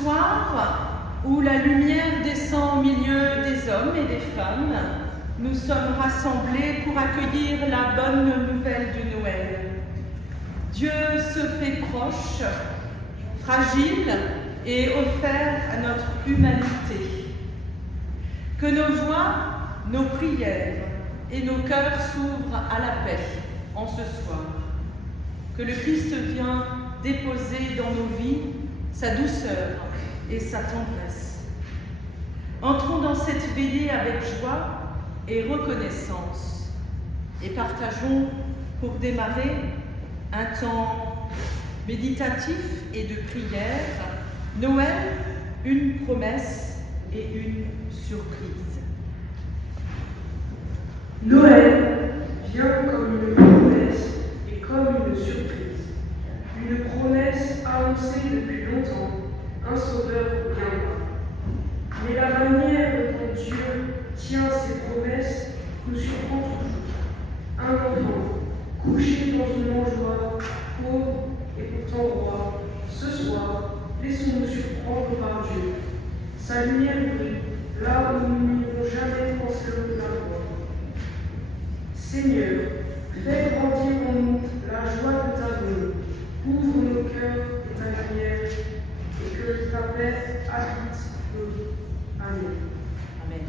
soir où la lumière descend au milieu des hommes et des femmes, nous sommes rassemblés pour accueillir la bonne nouvelle de Noël. Dieu se fait proche, fragile et offert à notre humanité. Que nos voix, nos prières et nos cœurs s'ouvrent à la paix en ce soir. Que le Christ vient déposer dans nos vies sa douceur et sa tendresse. Entrons dans cette veillée avec joie et reconnaissance et partageons pour démarrer un temps méditatif et de prière. Noël, une promesse et une surprise. Noël vient comme une promesse et comme une surprise. Une promesse annoncée depuis longtemps, un sauveur viendra. Mais la manière dont Dieu tient ses promesses nous surprend toujours. Un enfant, couché dans une mangeoire, pauvre et pourtant roi, ce soir, laissons-nous surprendre par Dieu. Sa lumière brille là où nous n'irons jamais pensé la voir. Seigneur, fais grandir en nous la joie de ta venue. Ouvre nos cœurs et ta lumière, et que ta paix habite nos vies. Amen. Amen.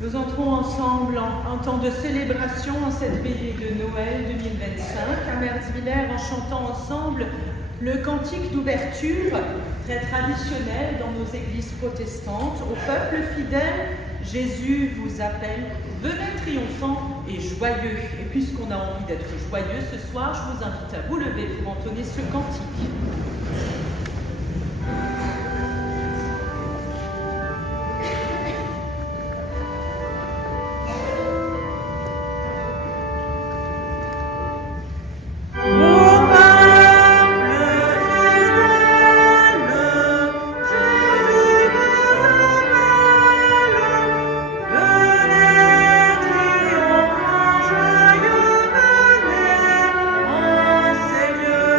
Nous entrons ensemble en temps de célébration en cette veillée de Noël 2025 à Mertzwiller en chantant ensemble le cantique d'ouverture très traditionnel dans nos églises protestantes. Au peuple fidèle, Jésus vous appelle, venez triomphant et joyeux. Et puisqu'on a envie d'être joyeux ce soir, je vous invite à vous lever pour entonner ce cantique. Seigneur,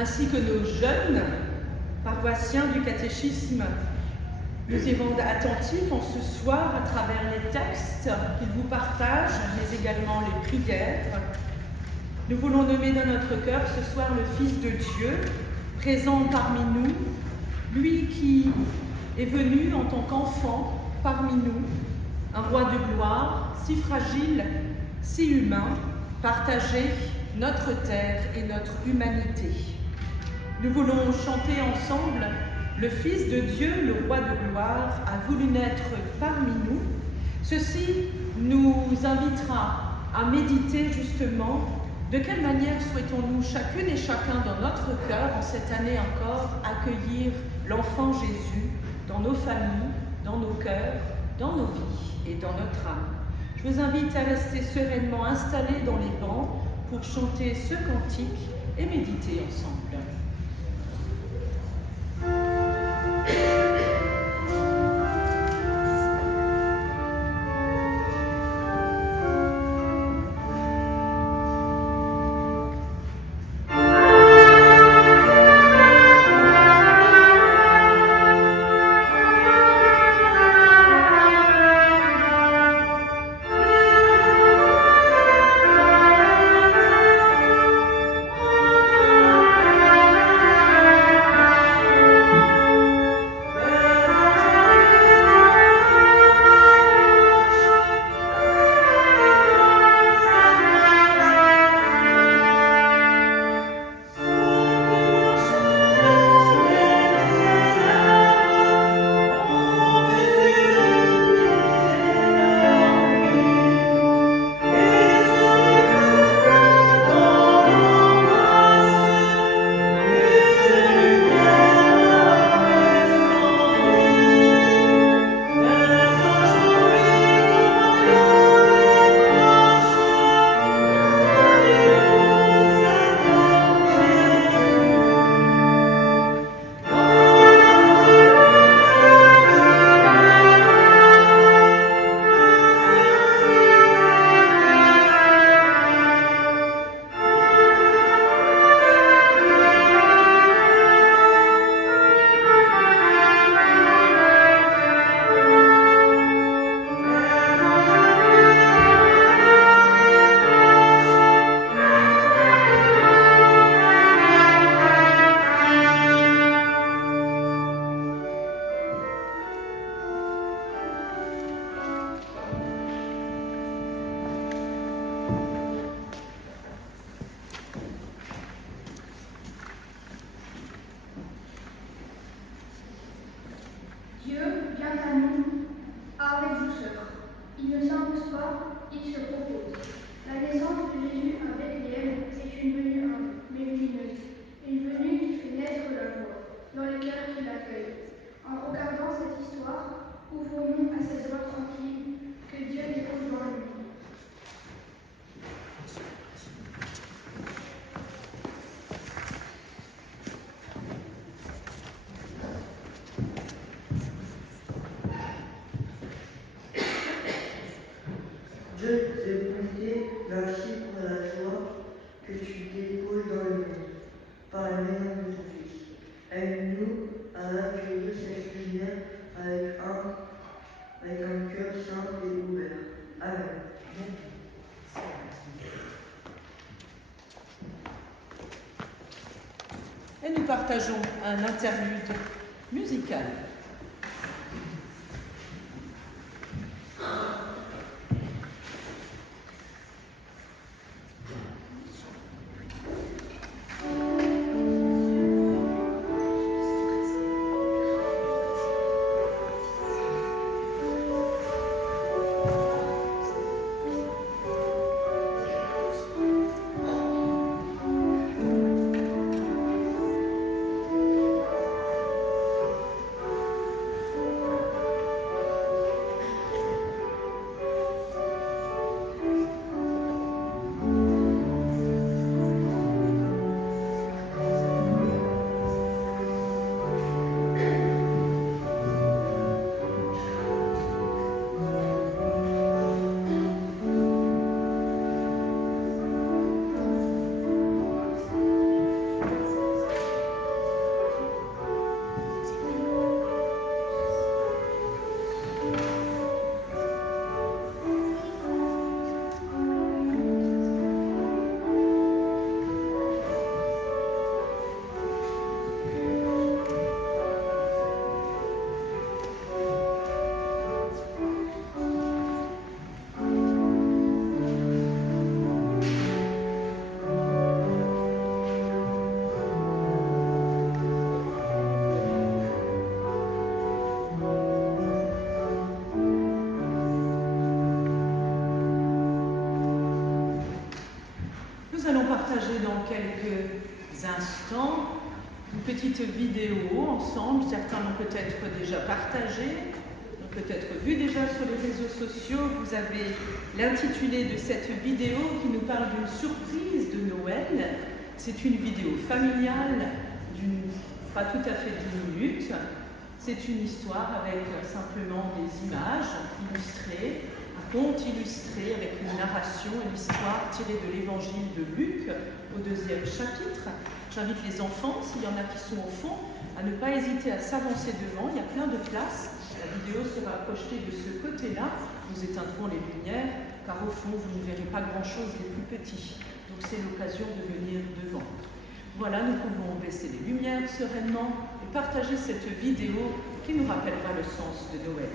ainsi que nos jeunes paroissiens du catéchisme nous y rendent attentifs en ce soir à travers les textes qu'ils vous partagent, mais également les prières. Nous voulons nommer dans notre cœur ce soir le Fils de Dieu, présent parmi nous, lui qui est venu en tant qu'enfant parmi nous, un roi de gloire, si fragile, si humain, partager notre terre et notre humanité. Nous voulons chanter ensemble « Le Fils de Dieu, le roi de gloire, a voulu naître parmi nous ». Ceci nous invitera à méditer justement de quelle manière souhaitons-nous chacune et chacun dans notre cœur, en cette année encore, accueillir l'enfant Jésus dans nos familles, dans nos cœurs, dans nos vies et dans notre âme. Je vous invite à rester sereinement installés dans les bancs pour chanter ce cantique et méditer ensemble. Dieu t'ait bonté, merci pour la joie que tu déposes dans le monde, par la maison de ton Fils. Aide-nous à accueillir cette lumière avec un cœur simple et ouvert. Amen. Et nous partageons un interlude musical. quelques instants une petite vidéo ensemble. Certains l'ont peut-être déjà partagée, l'ont peut-être vu déjà sur les réseaux sociaux. Vous avez l'intitulé de cette vidéo qui nous parle d'une surprise de Noël. C'est une vidéo familiale d'une pas tout à fait 10 minutes. C'est une histoire avec simplement des images illustrées, un conte illustré avec une narration et l'histoire tirée de l'évangile de Luc au 2e chapitre. J'invite les enfants, s'il y en a qui sont au fond, à ne pas hésiter à s'avancer devant. Il y a plein de places. La vidéo sera projetée de ce côté-là. Nous éteindrons les lumières, car au fond, vous ne verrez pas grand-chose les plus petits. Donc c'est l'occasion de venir devant. Voilà, nous pouvons baisser les lumières sereinement et partager cette vidéo qui nous rappellera le sens de Noël.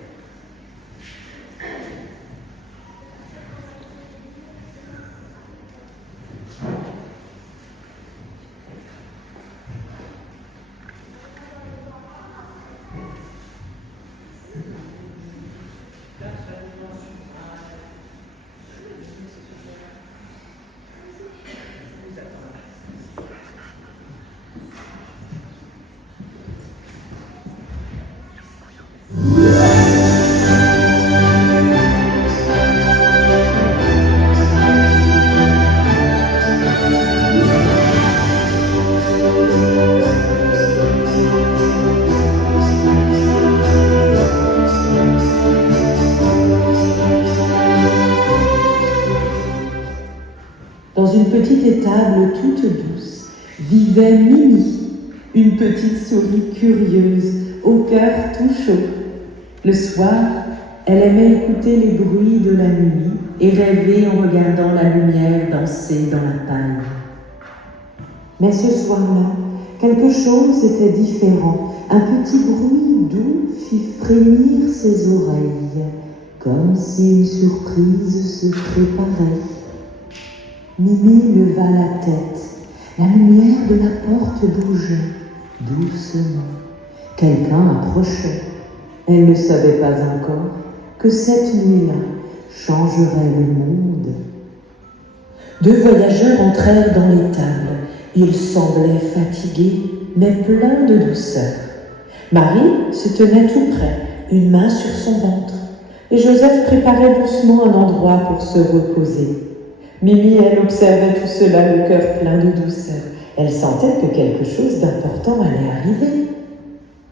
Dans une petite étable toute douce, vivait Mimi, une petite souris curieuse, au cœur tout chaud. Le soir, elle aimait écouter les bruits de la nuit et rêver en regardant la lumière danser dans la paille. Mais ce soir-là, quelque chose était différent. Un petit bruit doux fit frémir ses oreilles, comme si une surprise se préparait. Mimi leva la tête. La lumière de la porte bougeait doucement. Quelqu'un approchait. Elle ne savait pas encore que cette nuit-là changerait le monde. 2 voyageurs entrèrent dans l'étable. Ils semblaient fatigués, mais pleins de douceur. Marie se tenait tout près, une main sur son ventre, et Joseph préparait doucement un endroit pour se reposer. Mimi, elle observait tout cela, le cœur plein de douceur. Elle sentait que quelque chose d'important allait arriver.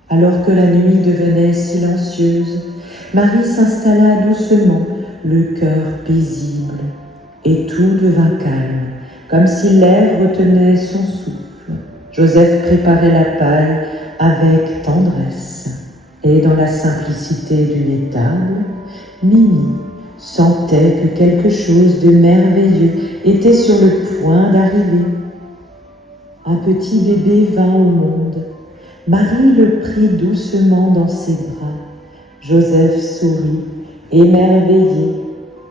Alors que la nuit devenait silencieuse, Marie s'installa doucement, le cœur paisible, et tout devint calme, comme si l'air retenait son souffle. Joseph préparait la paille avec tendresse, et dans la simplicité d'une étable, Mimi sentait que quelque chose de merveilleux était sur le point d'arriver. Un petit bébé vint au monde. Marie le prit doucement dans ses bras. Joseph sourit, émerveillé,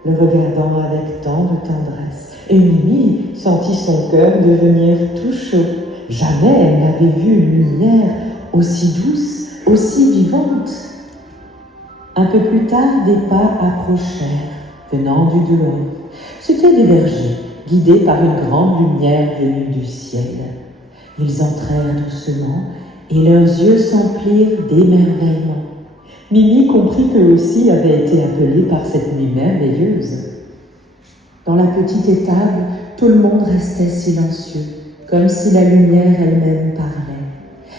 le regardant avec tant de tendresse. Et Mimi sentit son cœur devenir tout chaud. Jamais elle n'avait vu une lumière aussi douce, aussi vivante. Un peu plus tard, des pas approchèrent, venant du dehors. C'étaient des bergers, guidés par une grande lumière venue du ciel. Ils entrèrent doucement, et leurs yeux s'emplirent d'émerveillement. Mimi comprit qu'eux aussi avaient été appelés par cette nuit merveilleuse. Dans la petite étable, tout le monde restait silencieux, comme si la lumière elle-même parlait.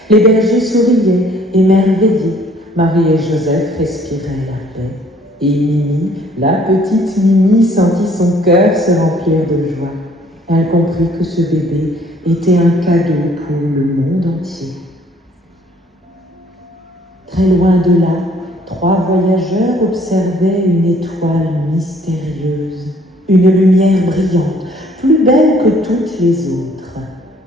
Les bergers souriaient, émerveillés. Marie et Joseph respiraient la paix. Et Mimi, la petite Mimi, sentit son cœur se remplir de joie. Elle comprit que ce bébé était un cadeau pour le monde entier. Très loin de là, 3 voyageurs observaient une étoile mystérieuse, une lumière brillante, plus belle que toutes les autres.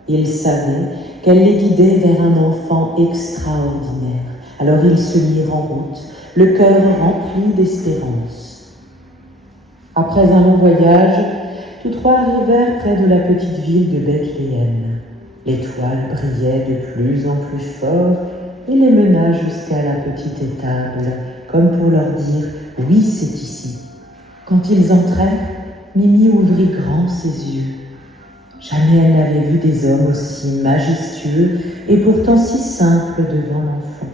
Ils savaient qu'elle les guidait vers un enfant extraordinaire. Alors ils se mirent en route, le cœur rempli d'espérance. Après un long voyage, tous 3 arrivèrent près de la petite ville de Bethléem. L'étoile brillait de plus en plus fort et les mena jusqu'à la petite étable, comme pour leur dire « Oui, c'est ici ». Quand ils entrèrent, Mimi ouvrit grand ses yeux. Jamais elle n'avait vu des hommes aussi majestueux et pourtant si simples devant l'enfant.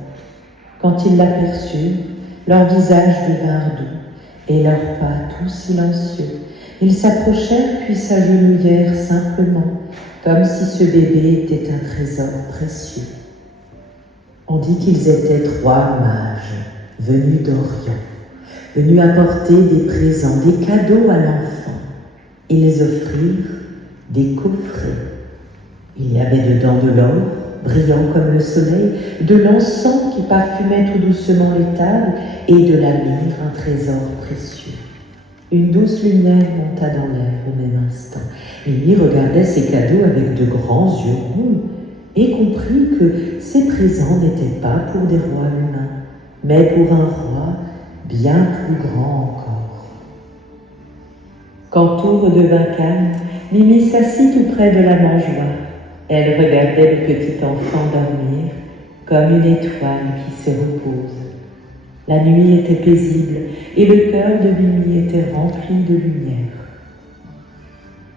Quand ils l'aperçurent, leurs visages devinrent doux et leurs pas tout silencieux. Ils s'approchèrent puis s'agenouillèrent simplement, comme si ce bébé était un trésor précieux. On dit qu'ils étaient 3 mages venus d'Orient, venus apporter des présents, des cadeaux à l'enfant. Ils offrirent des coffrets. Il y avait dedans de l'or, brillant comme le soleil, de l'encens qui parfumait tout doucement les tables, et de la myrrhe, un trésor précieux. Une douce lumière monta dans l'air au même instant. Mimi regardait ces cadeaux avec de grands yeux ronds et comprit que ces présents n'étaient pas pour des rois humains, mais pour un roi bien plus grand encore. Quand tout redevint calme, Mimi s'assit tout près de la mangeoire. Elle regardait le petit enfant dormir comme une étoile qui se repose. La nuit était paisible et le cœur de Mimi était rempli de lumière.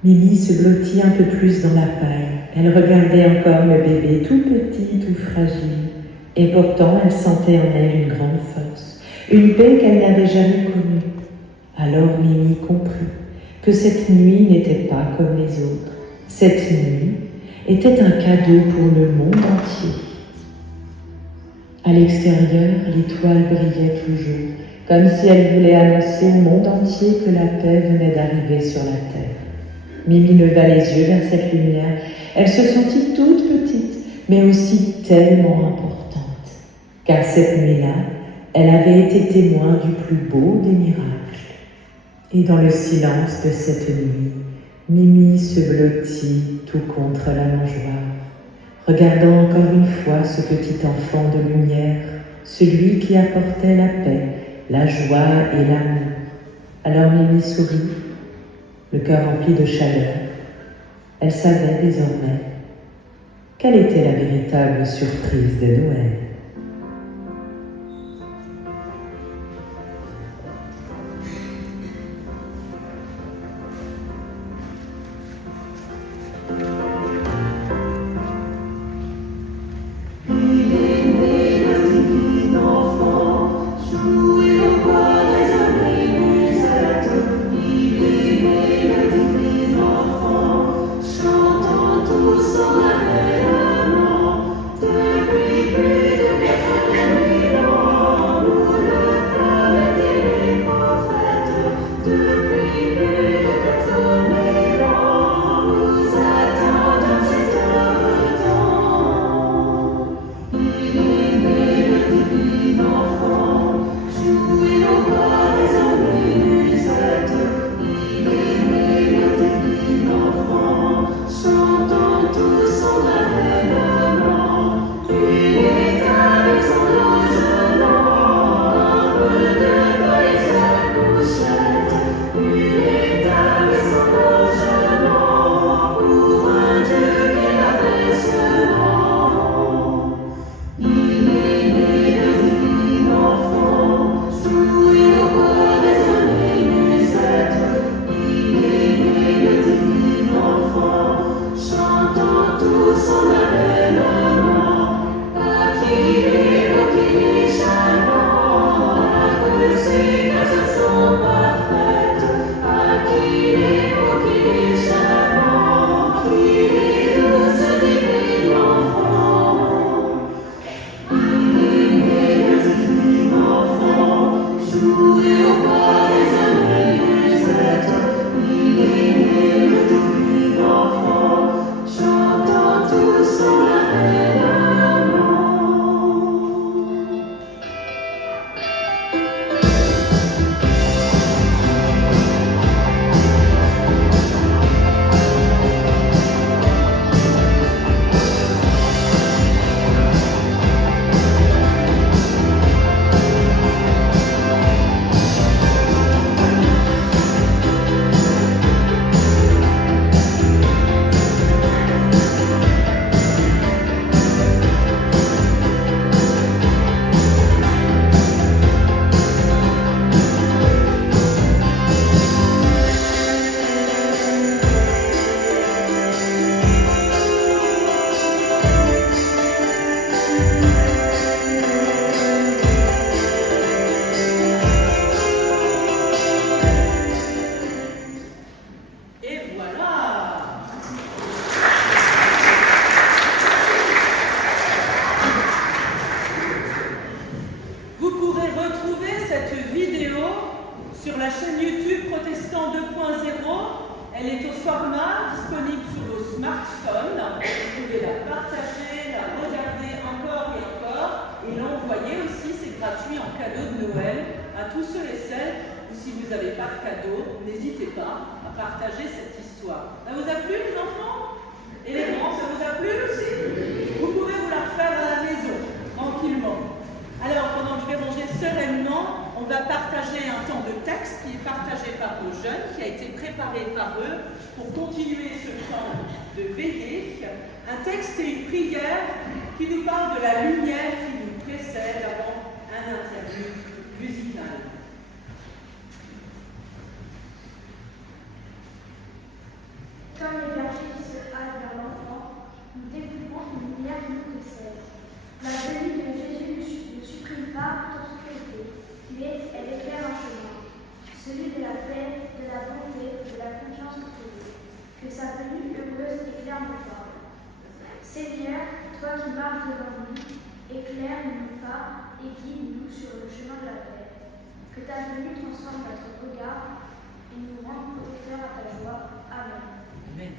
Mimi se blottit un peu plus dans la paille. Elle regardait encore le bébé tout petit, tout fragile, et pourtant elle sentait en elle une grande force, une paix qu'elle n'avait jamais connue. Alors Mimi comprit que cette nuit n'était pas comme les autres. Cette nuit était un cadeau pour le monde entier. À l'extérieur, l'étoile brillait toujours, comme si elle voulait annoncer au monde entier que la paix venait d'arriver sur la terre. Mimi leva les yeux vers cette lumière. Elle se sentit toute petite, mais aussi tellement importante, car cette nuit-là, elle avait été témoin du plus beau des miracles. Et dans le silence de cette nuit, Mimi se blottit tout contre la mangeoire, regardant encore une fois ce petit enfant de lumière, celui qui apportait la paix, la joie et l'amour. Alors Mimi sourit, le cœur rempli de chaleur. Elle savait désormais quelle était la véritable surprise de Noël. Chantons tous en agréablement, depuis plus partager, la regarder encore et encore, et l'envoyer aussi, c'est gratuit en cadeau de Noël à tous ceux et celles, ou si vous n'avez pas de cadeau, n'hésitez pas à partager cette histoire. Ça vous a plu les enfants? Et les grands, ça vous a plu aussi? Vous pouvez vous la refaire à la maison, tranquillement. Alors, pendant que je vais ranger sereinement, on va partager un temps de texte qui est partagé par nos jeunes, qui a été préparé par eux pour continuer ce temps de veillée. Un texte et une prière qui nous parle de la lumière qui nous précède avant un interlude musical. Comme les bergers qui se hâtent vers l'enfant, nous découvrons une lumière qui nous précède. La venue de Jésus ne supprime pas toute obscurité, mais elle éclaire un chemin, celui de la paix, de la bonté, de la confiance retrouvée. Que sa venue heureuse éclaire nos pas. Seigneur, toi qui marches devant nous, éclaire-nous pas et guide-nous sur le chemin de la paix. Que ta venue transforme notre regard et nous rende protecteurs à ta joie. Amen. Amen.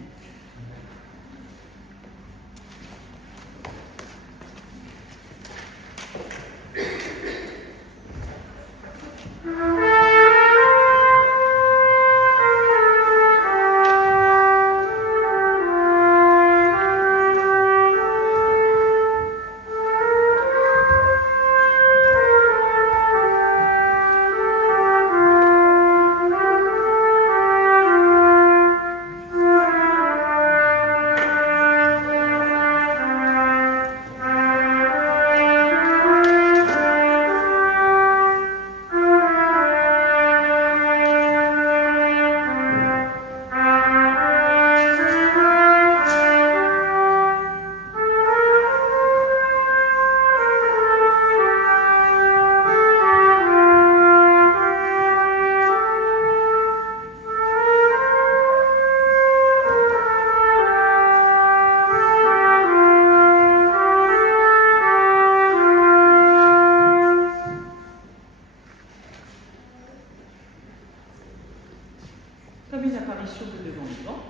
Comme une apparition de devant le vent.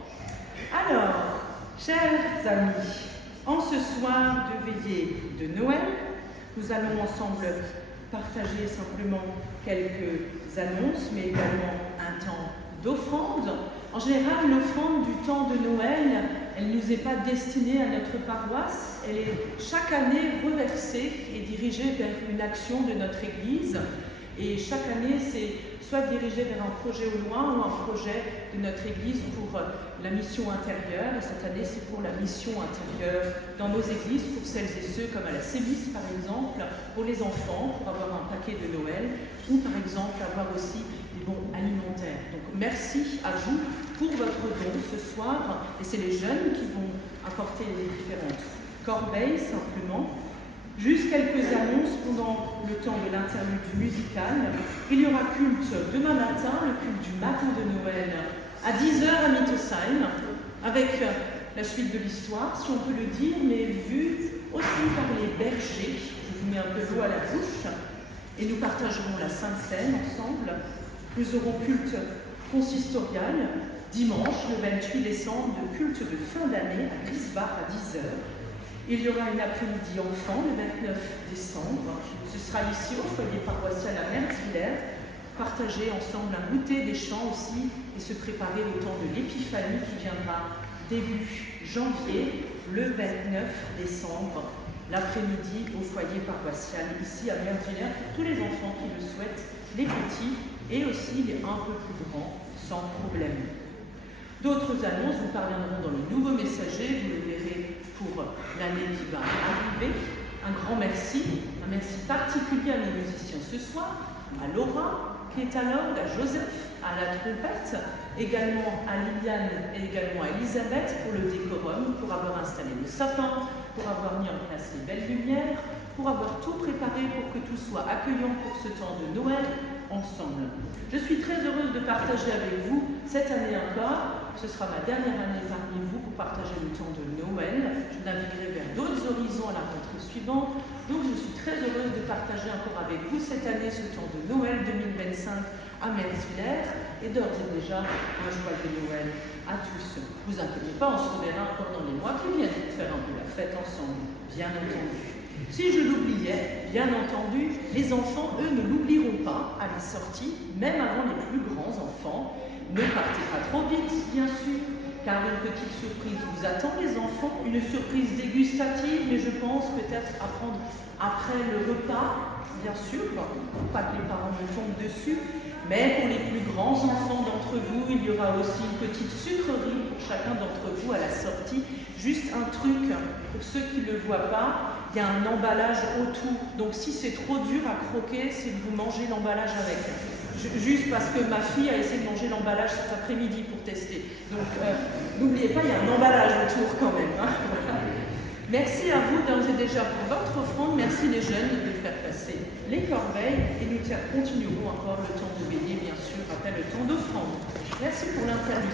Alors, chers amis, en ce soir de veillée de Noël, nous allons ensemble partager simplement quelques annonces, mais également un temps d'offrande. En général, l'offrande du temps de Noël, elle ne nous est pas destinée à notre paroisse, elle est chaque année reversée et dirigée vers une action de notre Église. Et chaque année, c'est soit dirigé vers un projet au loin ou un projet de notre Église pour la mission intérieure. Et cette année, c'est pour la mission intérieure dans nos églises, pour celles et ceux comme à la Sémisse par exemple, pour les enfants, pour avoir un paquet de Noël, ou par exemple avoir aussi des bons alimentaires. Donc merci à vous pour votre don ce soir. Et c'est les jeunes qui vont apporter les différentes corbeilles simplement. Juste quelques annonces pendant le temps de l'interlude musical. Il y aura culte demain matin, le culte du matin de Noël, à 10h à Mittesheim, avec la suite de l'histoire, si on peut le dire, mais vue aussi par les bergers. Je vous mets un peu l'eau à la bouche. Et nous partagerons la Sainte Seine ensemble. Nous aurons culte consistorial, dimanche, le 28 décembre, de culte de fin d'année à Gisbach à 10h. Il y aura une après-midi enfant le 29 décembre. Ce sera ici au foyer paroissial à Merzwiller. Partager ensemble un goûter des chants aussi et se préparer au temps de l'épiphanie qui viendra début janvier, le 29 décembre, l'après-midi au foyer paroissial ici à Merzwiller pour tous les enfants qui le souhaitent, les petits et aussi les un peu plus grands, sans problème. D'autres annonces vous parviendront dans le nouveau messager, vous le verrez pour l'année qui va arriver. Un grand merci, un merci particulier à nos musiciens ce soir, à Laura qui est à l'orgue, à Joseph à la trompette, également à Liliane et également à Elisabeth pour le décorum, pour avoir installé le sapin, pour avoir mis en place les belles lumières, pour avoir tout préparé pour que tout soit accueillant pour ce temps de Noël ensemble. Je suis très heureuse de partager avec vous cette année encore. Ce sera ma dernière année parmi vous pour partager le temps de Noël. Je naviguerai vers d'autres horizons à la rentrée suivante. Donc je suis très heureuse de partager encore avec vous cette année ce temps de Noël 2025 à Merzvillers et d'ores et déjà un joyeux Noël à tous. Ne vous inquiétez pas, on se reverra encore dans les mois qui viennent pour faire un peu la fête ensemble, bien entendu. Si je l'oubliais, bien entendu, les enfants, eux, ne l'oublieront pas à la sortie, même avant les plus grands enfants. Ne partez pas trop vite, bien sûr, car une petite surprise vous attend, les enfants, une surprise dégustative, mais je pense peut-être à prendre après le repas, bien sûr, pour pas que les parents me tombent dessus. Mais pour les plus grands enfants d'entre vous, il y aura aussi une petite sucrerie pour chacun d'entre vous à la sortie. Juste un truc, pour ceux qui ne le voient pas, il y a un emballage autour. Donc si c'est trop dur à croquer, c'est de vous manger l'emballage avec. Juste parce que ma fille a essayé de manger l'emballage cet après-midi pour tester. Donc n'oubliez pas, il y a un emballage autour quand même. Hein. Merci à vous d'ores et déjà pour votre offrande. Merci les jeunes de faire passer les corbeilles. Et nous continuerons encore le temps de veiller, bien sûr, après le temps d'offrande. Merci pour l'interlude.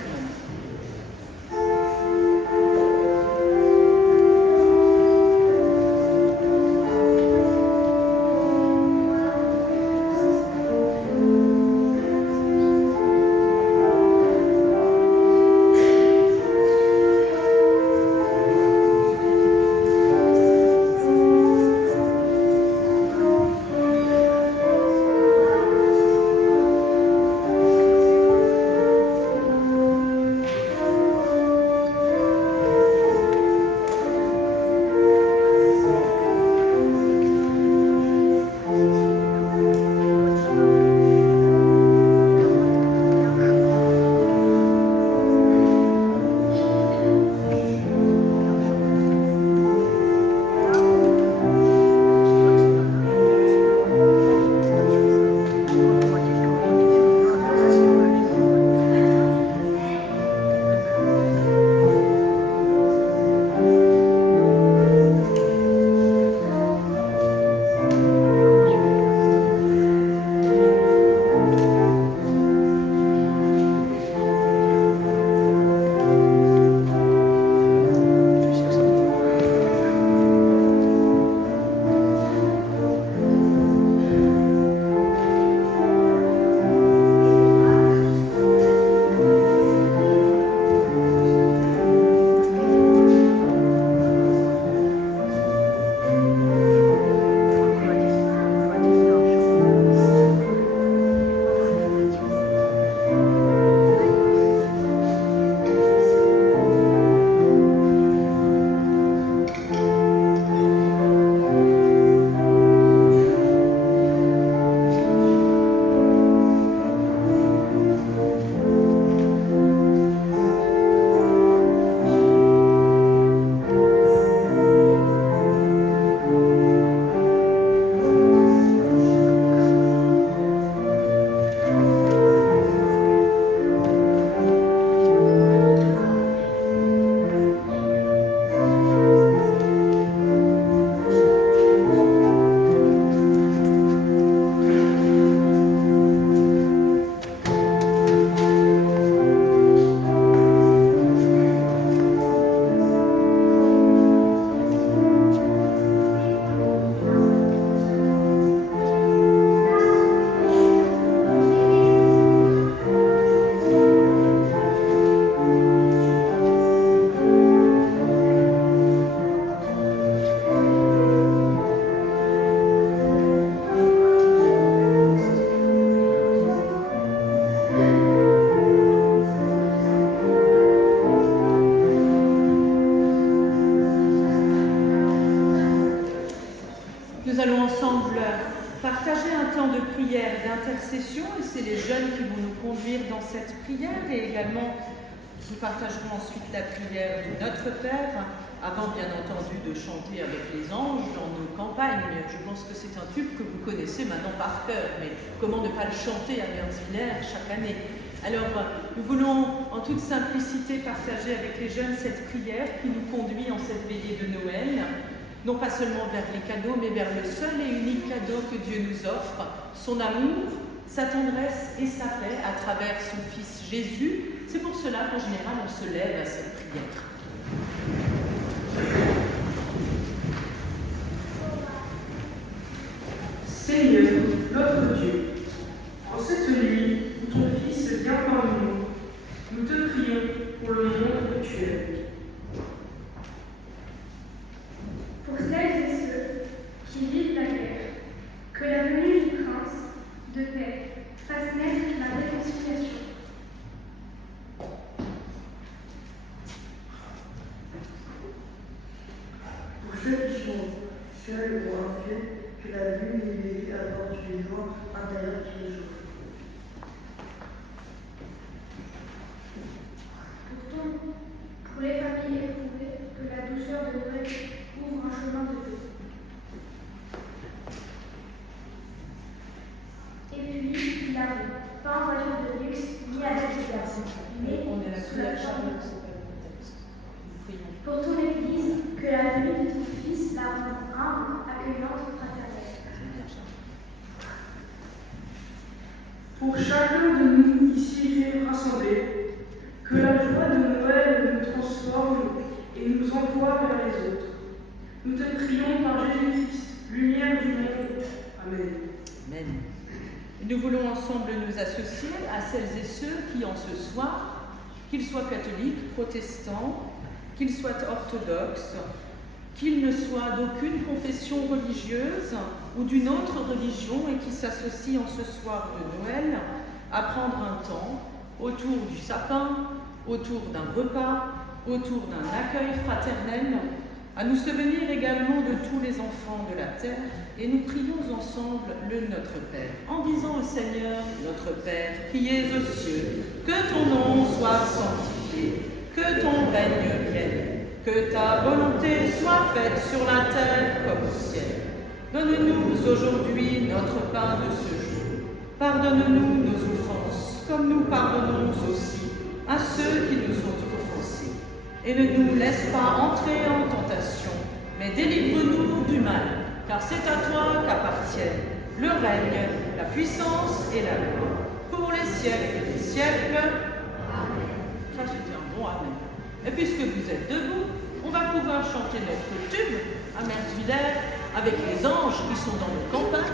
Nous allons ensemble partager un temps de prière, d'intercession, et c'est les jeunes qui vont nous conduire dans cette prière, et également nous partagerons ensuite la prière de Notre Père, avant bien entendu de chanter avec les anges dans nos campagnes. Je pense que c'est un tube que vous connaissez maintenant par cœur, mais comment ne pas le chanter à Merzvillers chaque année? Alors, nous voulons en toute simplicité partager avec les jeunes cette prière qui nous conduit en cette veillée de Noël, non pas seulement vers les cadeaux, mais vers le seul et unique cadeau que Dieu nous offre, son amour, sa tendresse et sa paix à travers son Fils Jésus. C'est pour cela qu'en général, on se lève à cette prière. Seigneur, notre Dieu, en cette nuit monde, seul ou un vieux, que la vue libérée apporte une joie intérieure qui les joue. Pour les familles éprouvées, que la douceur de Noël ouvre un chemin de paix. Et puis, il arrive, pas en voiture de luxe, ni avec des garçons, mais sous la forme. Pour ton Église, que la venue de ton Fils la rende humble, accueillante, fraternelle. Pour chacun de nous ici rassemblés, que la joie de Noël nous transforme et nous envoie vers les autres. Nous te prions par Jésus-Christ, lumière du monde. Amen. Amen. Nous voulons ensemble nous associer à celles et ceux qui, en ce soir, qu'ils soient catholiques, protestants, qu'ils soient orthodoxes, qu'ils ne soient d'aucune confession religieuse ou d'une autre religion et qui s'associent en ce soir de Noël à prendre un temps autour du sapin, autour d'un repas, autour d'un accueil fraternel, à nous souvenir également de tous les enfants de la terre, et nous prions ensemble le Notre Père, en disant au Seigneur, Notre Père, qui es aux cieux, que ton nom soit sanctifié, que ton règne vienne, que ta volonté soit faite sur la terre comme au ciel. Donne-nous aujourd'hui notre pain de ce jour. Pardonne-nous nos offenses, comme nous pardonnons aussi à ceux qui nous ont offensés. Et ne nous laisse pas entrer en tentation, mais délivre-nous du mal, car c'est à toi qu'appartiennent le règne, la puissance et la gloire, pour les siècles des siècles. Amen. Ça, c'était un bon amen. Et puisque vous êtes debout, on va pouvoir chanter notre tube à Mertwiller avec les anges qui sont dans nos campagnes.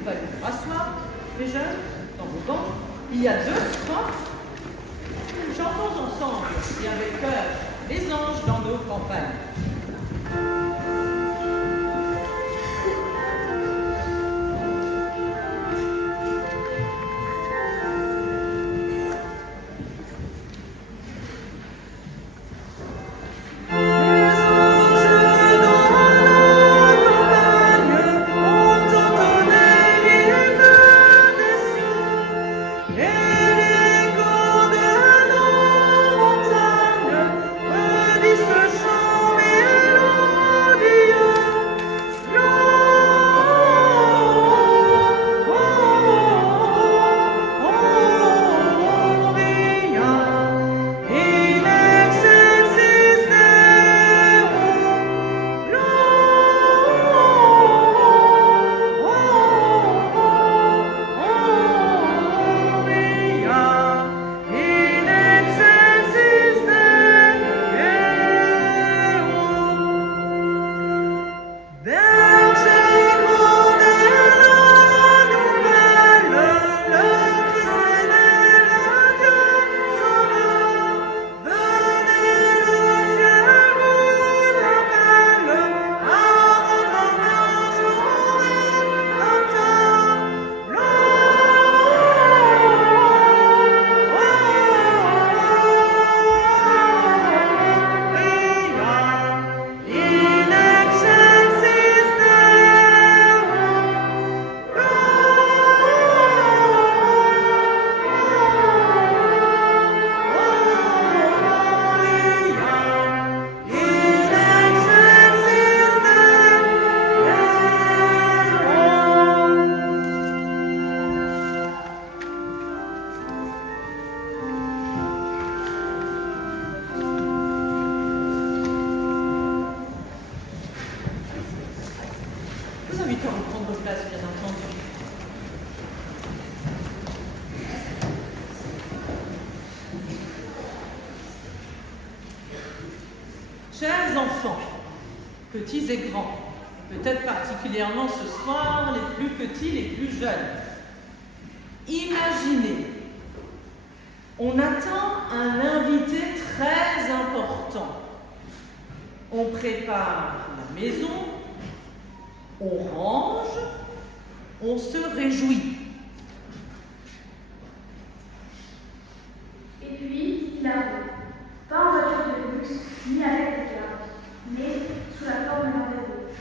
On va nous rasseoir, les jeunes, dans vos bancs. Il y a 2 strophes. Chantons ensemble et avec cœur les anges dans nos campagnes. Chers enfants, petits et grands, peut-être particulièrement ce soir les plus petits, les plus jeunes, imaginez, on attend un invité très important. On prépare la maison, on range, on se réjouit. Et puis, il arrive, pas en voiture de luxe, ni avec des gardes, mais sous la forme d'un bébé.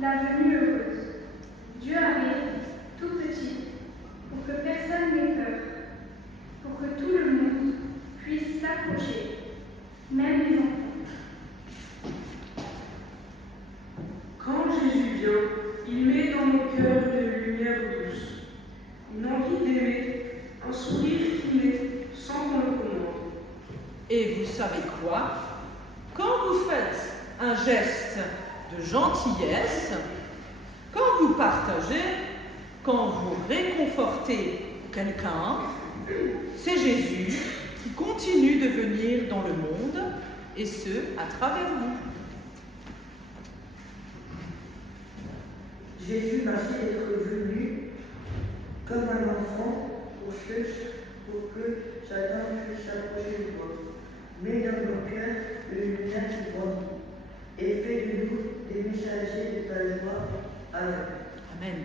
la venue heureuse. Dieu arrive, tout petit, pour que personne n'ait peur, pour que tout le monde puisse s'approcher, même les enfants. Quand Jésus vient, il met dans nos cœurs une lumière douce, une envie d'aimer, un sourire qui naît sans qu'on le commande. Et vous savez quoi? Quand vous faites un geste de gentillesse, quand vous partagez, quand vous réconfortez quelqu'un, c'est Jésus qui continue de venir dans le monde, et ce, à travers vous. Jésus merci d'être venu comme un enfant pour que chacun puisse s'approcher de moi. Mets dans nos cœurs une lumière qui grandit et fais de nous des messagers de ta joie. Amen. Amen.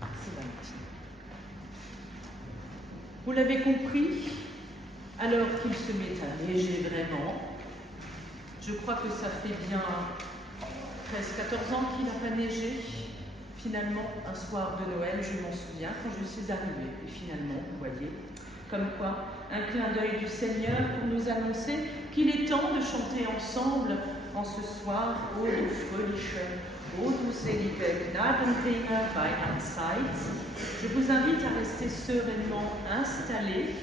C'est Valentine. Vous l'avez compris, alors qu'il se met à neiger vraiment, je crois que ça fait bien 13-14 ans qu'il n'a pas neigé. Finalement, un soir de Noël, je m'en souviens, quand je suis arrivée. Et finalement, vous voyez, comme quoi, un clin d'œil du Seigneur pour nous annoncer qu'il est temps de chanter ensemble en ce soir « O du fröhliche, o du selige Gnadenbringer Weihnachtszeit ». Je vous invite à rester sereinement installés.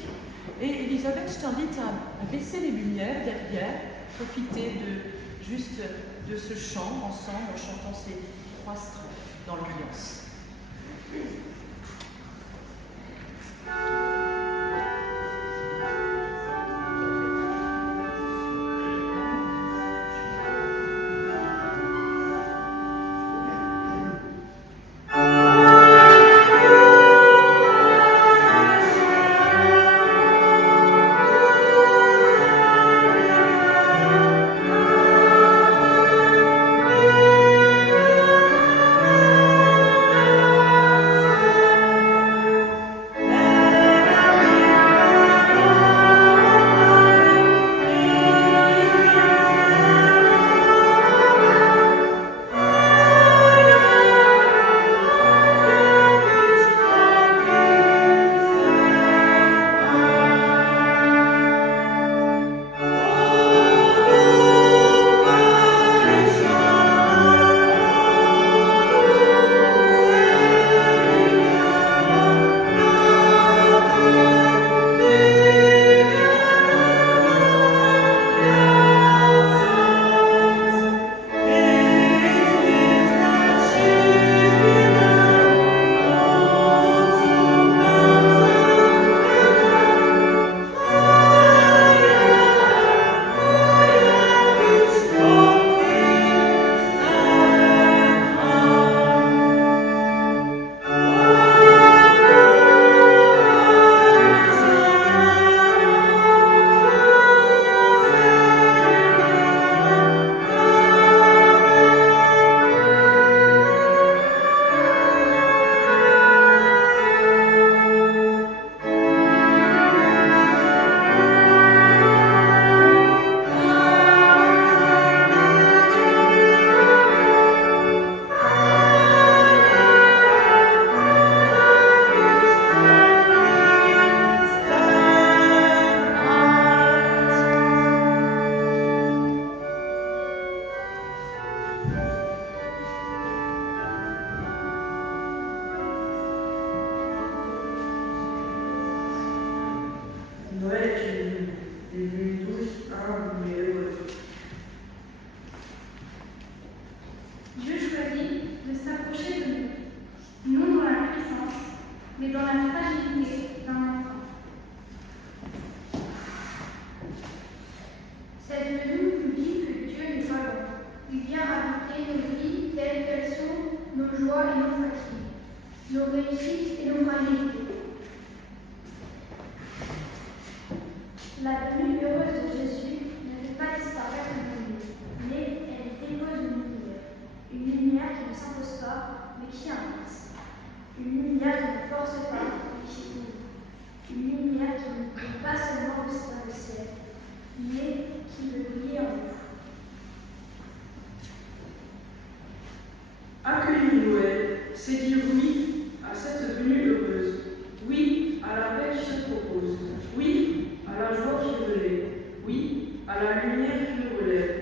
Et Elisabeth, je t'invite à baisser les lumières derrière, profiter juste de ce chant ensemble en chantant ces 3 strophes dans l'ambiance. venue Noël, c'est dire oui à cette venue heureuse, oui à la paix qui se propose, oui à la joie qui relaie, oui à la lumière qui nous relève.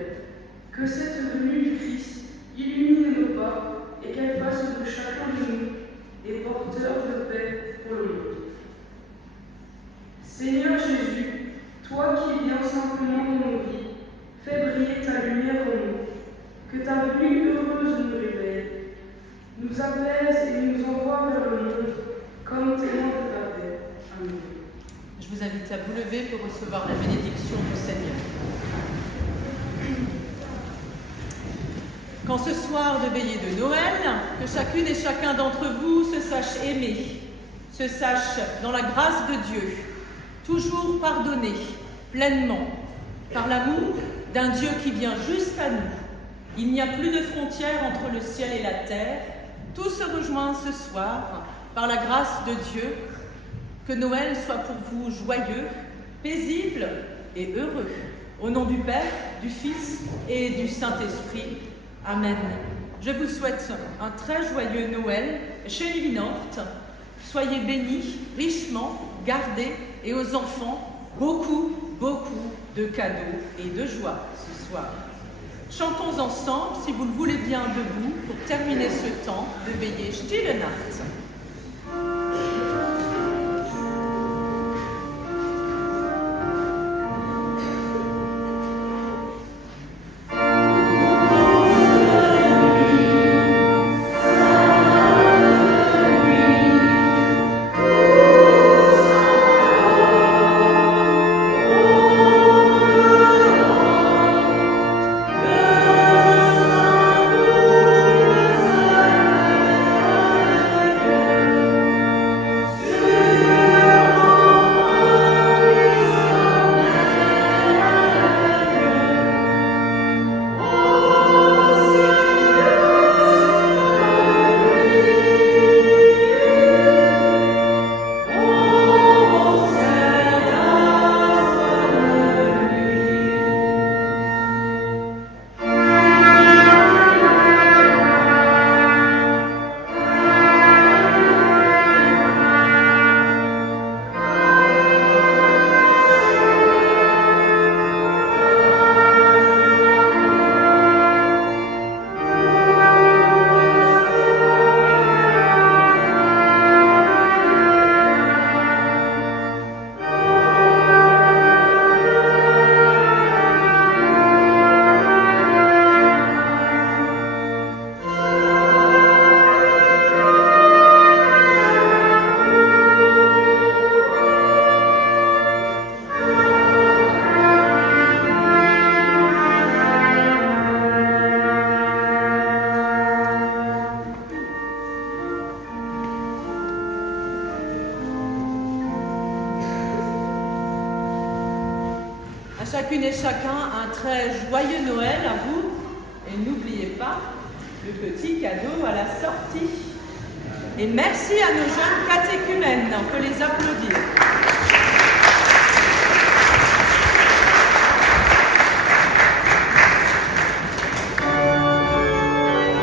Que cette venue du Christ illumine nos pas et qu'elle fasse de chacun de nous des porteurs de paix pour le monde. Seigneur Jésus, toi qui viens simplement dans nos vies, fais briller ta lumière en nous. Que ta venue heureuse nous réveille, nous apaise et nous envoie vers le monde comme témoins de ta paix. Amen. Je vous invite à vous lever pour recevoir la bénédiction du Seigneur. Qu'en ce soir de veillée de Noël, que chacune et chacun d'entre vous se sache aimer, se sache dans la grâce de Dieu, toujours pardonner pleinement par l'amour d'un Dieu qui vient juste à nous. Il n'y a plus de frontières entre le ciel et la terre. Tout se rejoint ce soir par la grâce de Dieu. Que Noël soit pour vous joyeux, paisible et heureux. Au nom du Père, du Fils et du Saint-Esprit. Amen. Je vous souhaite un très joyeux Noël chez Livinort. Soyez bénis, richement gardés et aux enfants, beaucoup de cadeaux et de joie ce soir. Chantons ensemble, si vous le voulez bien, debout, pour terminer ce temps de veillée Stille Nacht. À chacune et chacun, un très joyeux Noël à vous. Et n'oubliez pas le petit cadeau à la sortie. Et merci à nos jeunes catéchumènes, on peut les applaudir.